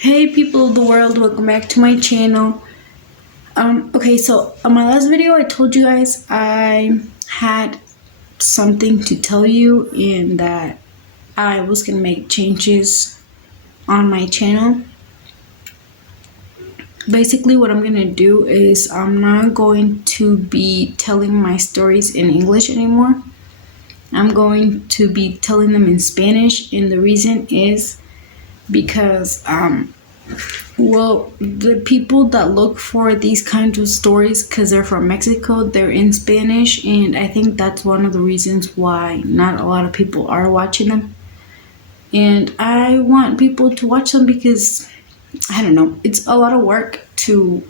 Hey people of the world, welcome back to my channel. Okay, so on my last video I told you guys I had something to tell you and that I was gonna make changes on my channel. Basically what I'm gonna do is I'm not going to be telling my stories in English anymore. I'm going to be telling them in Spanish, and the reason is because well, the people that look for these kinds of stories, because they're from Mexico, they're in Spanish, and I think that's one of the reasons why not a lot of people are watching them. And I want people to watch them because, I don't know, it's a lot of work to,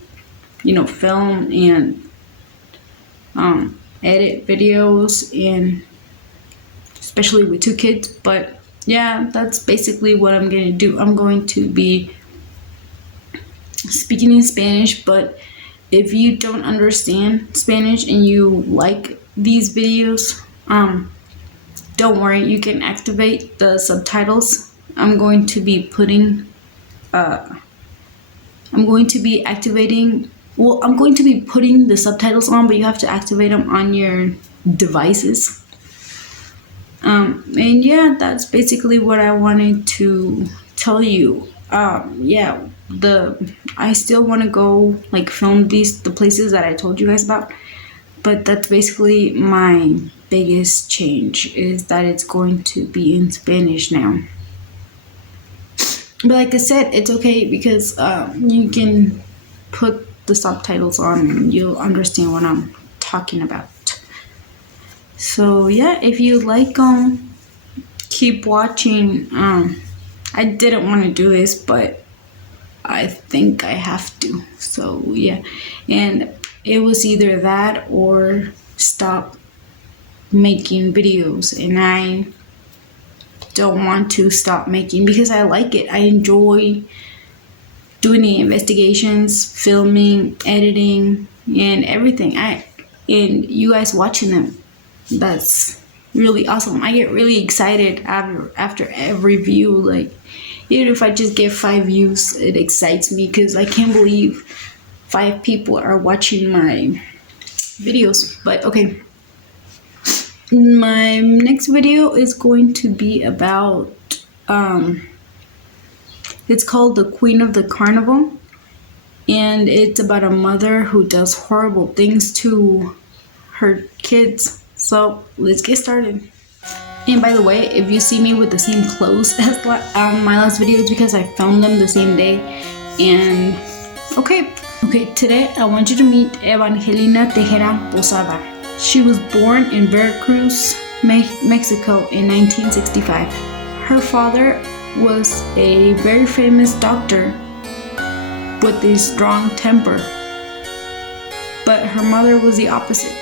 film and edit videos, and especially with two kids. But yeah, that's basically what I'm going to do. I'm going to be speaking in Spanish, but if you don't understand Spanish and you like these videos, don't worry, you can activate the subtitles. I'm going to be putting I'm going to be putting the subtitles on, but you have to activate them on your devices. And yeah, that's basically what I wanted to tell you. I still want to go film the places that I told you guys about, but that's basically my biggest change, is that it's going to be in Spanish now. But like I said, it's okay because you can put the subtitles on and you'll understand what I'm talking about. So yeah, if you like keep watching. I didn't want to do this, but I think I have to. So yeah, and it was either that or stop making videos, and I don't want to stop making because I like it. I enjoy doing the investigations, filming, editing, and everything. And you guys watching them, that's really awesome. I get really excited after every view. Like, even if I just get 5 views, it excites me because I can't believe 5 people are watching my videos. But okay, my next video is going to be about it's called The Queen of the Carnaval, and it's about a mother who does horrible things to her kids. So let's get started. And by the way, if you see me with the same clothes as my last video, it's because I filmed them the same day. And okay, today I want you to meet Evangelina Posada. She was born in Veracruz, Mexico in 1965. Her father was a very famous doctor with a strong temper, but her mother was the opposite.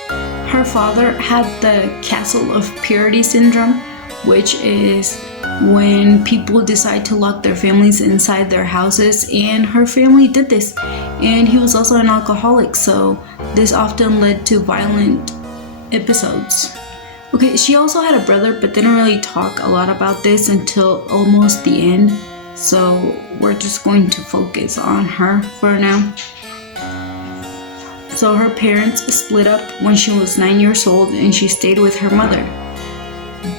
Her father had the Castle of Purity syndrome, which is when people decide to lock their families inside their houses, and her family did this. And he was also an alcoholic, so this often led to violent episodes. Okay, she also had a brother, but didn't really talk a lot about this until almost the end, so we're just going to focus on her for now. So her parents split up when she was 9 years old, and she stayed with her mother.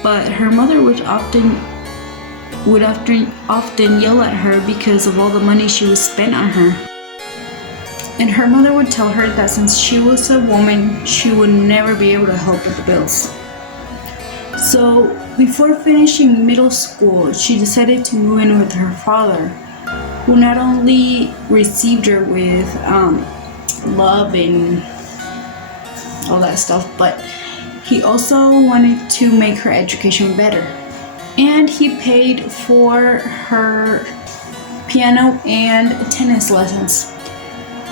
But her mother would often yell at her because of all the money she was spent on her. And her mother would tell her that since she was a woman, she would never be able to help with the bills. So before finishing middle school, she decided to move in with her father, who not only received her with love and all that stuff, but he also wanted to make her education better. And he paid for her piano and tennis lessons.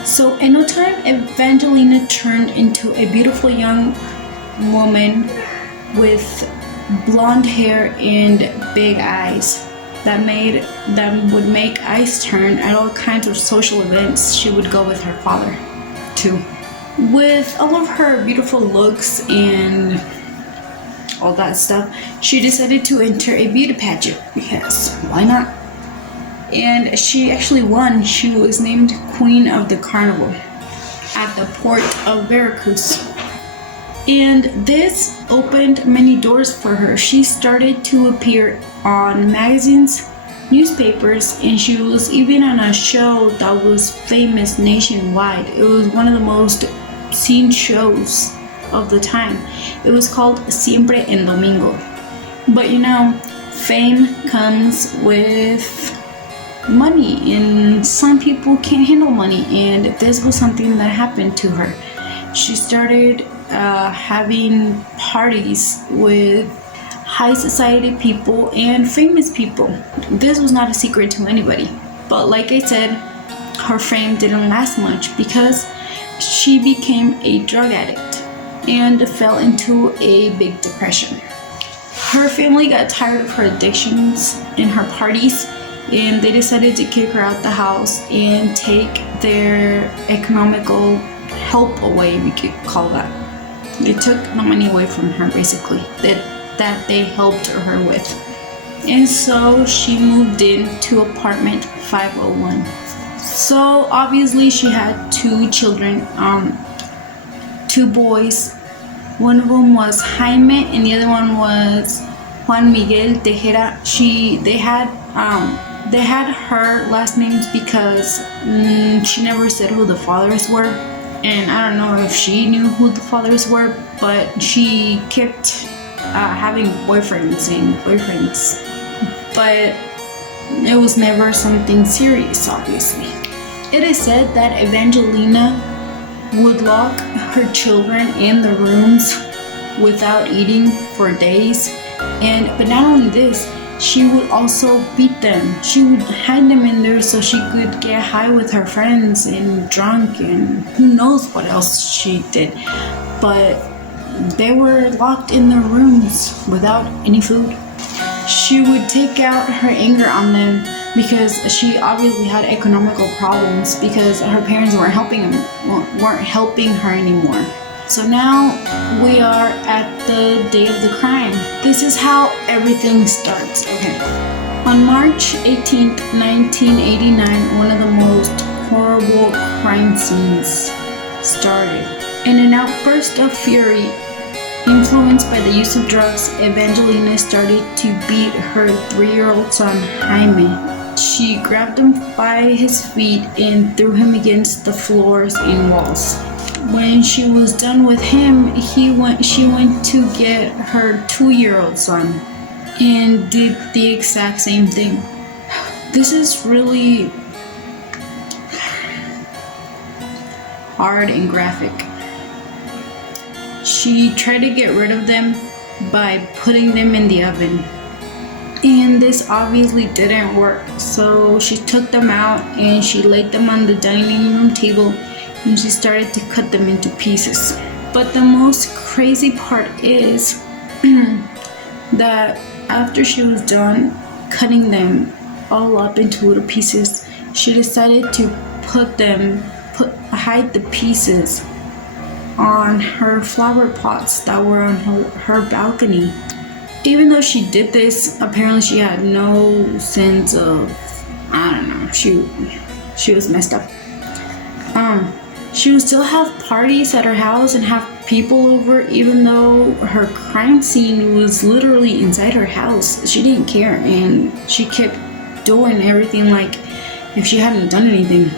So in no time, Evangelina turned into a beautiful young woman with blonde hair and big eyes that would make eyes turn at all kinds of social events she would go with her father to. With all of her beautiful looks and all that stuff, she decided to enter a beauty pageant because why not? and she actually won. She was named Queen of the Carnival at the port of Veracruz. And this opened many doors for her. She started to appear on magazines, newspapers, and she was even on a show that was famous nationwide. It was one of the most seen shows of the time. It was called Siempre en Domingo. But you know, fame comes with money, and some people can't handle money, and this was something that happened to her. She started having parties with high society people and famous people. This was not a secret to anybody. But like I said, her fame didn't last much because she became a drug addict and fell into a big depression. Her family got tired of her addictions and her parties, and they decided to kick her out the house and take their economical help away, we could call that. They took the money away from her, basically, that they helped her with. And so she moved into apartment 501. So obviously she had two children, two boys. One of them was Jaime and the other one was Juan Miguel Tejera. They had her last names because she never said who the fathers were. And I don't know if she knew who the fathers were, but she kept having boyfriends. But it was never something serious, obviously. It is said that Evangelina would lock her children in the rooms without eating for days. But not only this, she would also beat them. She would hide them in there so she could get high with her friends and drunk and who knows what else she did. But they were locked in their rooms without any food. She would take out her anger on them because she obviously had economical problems because her parents weren't helping her anymore. So now we are at the day of the crime. This is how everything starts. Okay. On March 18th, 1989, one of the most horrible crime scenes started. In an outburst of fury, influenced by the use of drugs, Evangelina started to beat her 3-year-old son, Jaime. She grabbed him by his feet and threw him against the floors and walls. When she was done with him, she went to get her 2-year-old son and did the exact same thing. This is really hard and graphic. She tried to get rid of them by putting them in the oven. And this obviously didn't work. So she took them out and she laid them on the dining room table and she started to cut them into pieces. But the most crazy part is that after she was done cutting them all up into little pieces, she decided to hide the pieces on her flower pots that were on her balcony. Even though she did this, apparently she had no sense of, I don't know, she was messed up. She would still have parties at her house and have people over, even though her crime scene was literally inside her house. She didn't care, and she kept doing everything like if she hadn't done anything.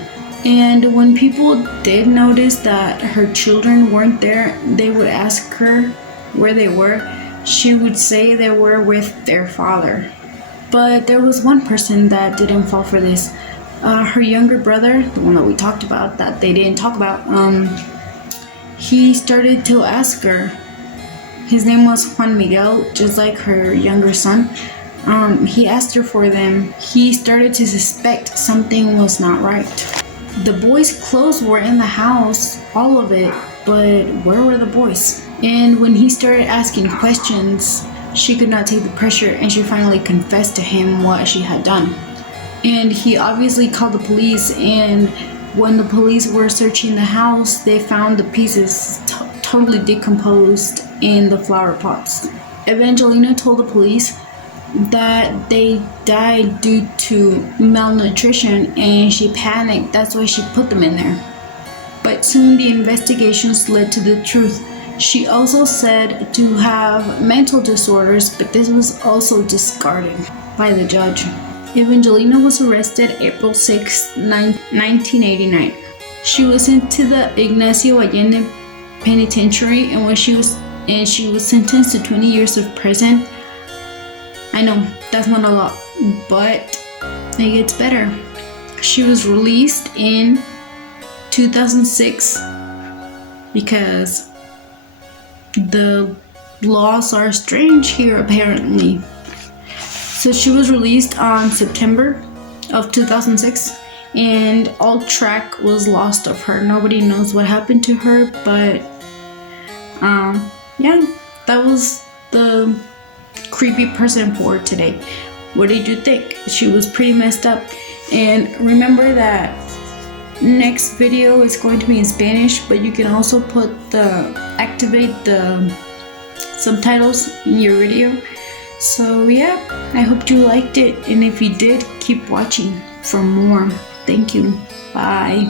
And when people did notice that her children weren't there, they would ask her where they were. She would say they were with their father. But there was one person that didn't fall for this. Her younger brother, the one that we talked about, that they didn't talk about, he started to ask her. His name was Juan Miguel, just like her younger son. He asked her for them. He started to suspect something was not right. The boys' clothes were in the house, all of it, but where were the boys? And when he started asking questions, she could not take the pressure and she finally confessed to him what she had done. And he obviously called the police, and when the police were searching the house, they found the pieces totally decomposed in the flower pots. Evangelina told the police that they died due to malnutrition, and she panicked. That's why she put them in there. But soon the investigations led to the truth. She also said to have mental disorders, but this was also discarded by the judge. Evangelina was arrested April 6, 1989. She was sent to the Ignacio Allende Penitentiary, and she was sentenced to 20 years of prison. I know that's not a lot, but it gets better. She was released in 2006 because the laws are strange here apparently. So she was released on September of 2006, and all track was lost of her. Nobody knows what happened to her, but yeah, that was the creepy person for today. What did you think? She was pretty messed up. And remember that next video is going to be in Spanish, but you can also activate the subtitles in your video. So yeah, I hope you liked it, and if you did, keep watching for more. Thank you. Bye.